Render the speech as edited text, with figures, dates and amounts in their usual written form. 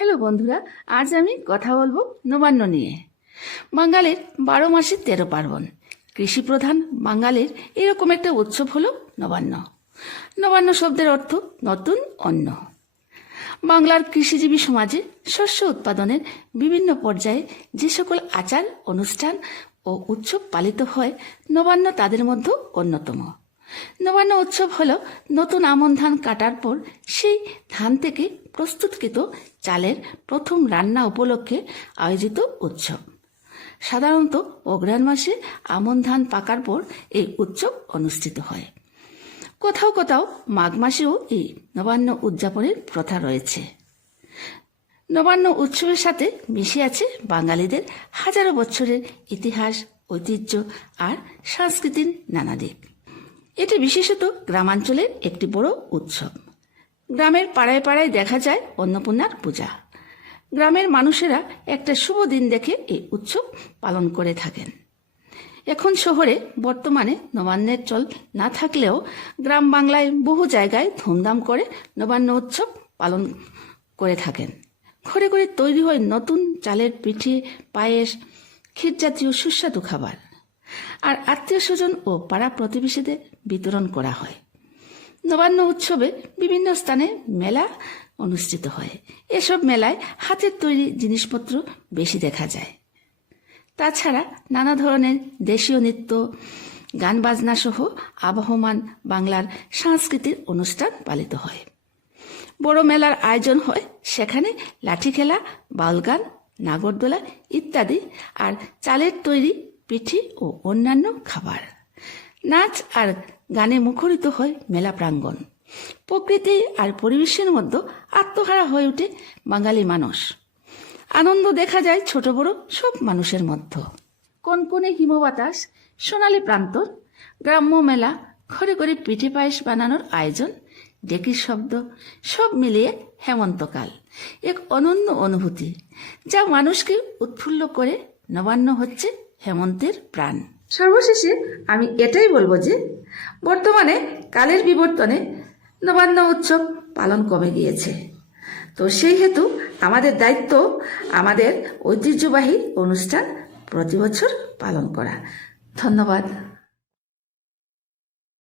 Hello বন্ধুরা, আজ আমি কথা বলবো নবান্ন নিয়ে। বাঙালির 12 মাসে 13 পার্বণ। কৃষি প্রধান বাঙালির এরকম একটা উৎসব হলো নবান্ন। নবান্ন শব্দের অর্থ নতুন অন্ন। বাংলার কৃষিজীবী সমাজে শস্য উৎপাদনের বিভিন্ন পর্যায়ে যে সকল আচার অনুষ্ঠান ও উৎসব পালিত হয়, নবান্ন তাদের মধ্যে অন্যতম। নবান্ন উৎসব হল নতুন আমন ধান কাটার পর সেই ধান থেকে প্রস্তুতকৃত চালের প্রথম রান্না উপলক্ষে আয়োজিত উৎসব। সাধারণত অগ্রহায়ণ মাসে আমন ধান পাকার পর এই উৎসব অনুষ্ঠিত হয়। কোথাও কোথাও মাঘ মাসেও এই নবান্ন উদযাপনের প্রথা রয়েছে। নবান্ন উৎসবের সাথে মিশে আছে বাঙালিদের হাজারো বছরের ইতিহাস, ঐতিহ্য আর সংস্কৃতির নানা দিক। এটি বিশেষত গ্রামাঞ্চলের একটি বড় উৎসব। গ্রামের পাড়ায় পাড়ায় দেখা যায় অন্নপূর্ণার পূজা। গ্রামের মানুষেরা একটা শুভ দিন দেখে এই উৎসব পালন করে থাকেন। এখন শহরে বর্তমানে নবান্নের চল না থাকলেও গ্রাম বাংলায় বহু জায়গায় ধুমধাম করে নবান্ন উৎসব পালন করে থাকেন। ঘরে ঘরে তৈরি হয় নতুন চালের পিঠে, পায়েস, ক্ষীর জাতীয় সুস্বাদু খাবার, আর আত্মীয় স্বজন ও পাড়া প্রতিবেশীদের বিতরণ করা হয়। নবান্ন উৎসবে বিভিন্ন স্থানে মেলা অনুষ্ঠিত হয়। এসব মেলায় হাতের তৈরি জিনিসপত্র বেশি দেখা যায়। তাছাড়া নানা ধরনের দেশীয় নৃত্য, গান বাজনা সহ আবহমান বাংলার সাংস্কৃতিক অনুষ্ঠান পালিত হয়। বড় মেলার আয়োজন হয়, সেখানে লাঠি খেলা, বাউল গান, নাগরদোলা ইত্যাদি, আর চালের তৈরি পিঠে ও অন্যান্য খাবার। নাচ আর গানে মুখরিত হয় মেলা প্রাঙ্গণ। প্রকৃতি আর পরিবেশের মধ্যে আত্মহারা হয়ে ওঠে বাঙালি মানুষ। আনন্দ দেখা যায় ছোট বড় সব মানুষের মধ্যে। কনকনে হিমবাতাস, সোনালি প্রান্তর, গ্রাম্য মেলা, ঘরে ঘরে পিঠে পায়েস বানানোর আয়োজন, ডেকির শব্দ, সব মিলিয়ে হেমন্তকাল এক অনন্য অনুভূতি, যা মানুষকে উৎফুল্ল করে। নবান্ন হচ্ছে হেমন্তের প্রাণ। সর্বশেষে আমি এটাই বলবো যে বর্তমানে কালের বিবর্তনে নবান্ন উৎসব পালন কমে গিয়েছে। তো সেই হেতু আমাদের দায়িত্ব আমাদের ঐতিহ্যবাহী অনুষ্ঠান প্রতি বছর পালন করা। ধন্যবাদ।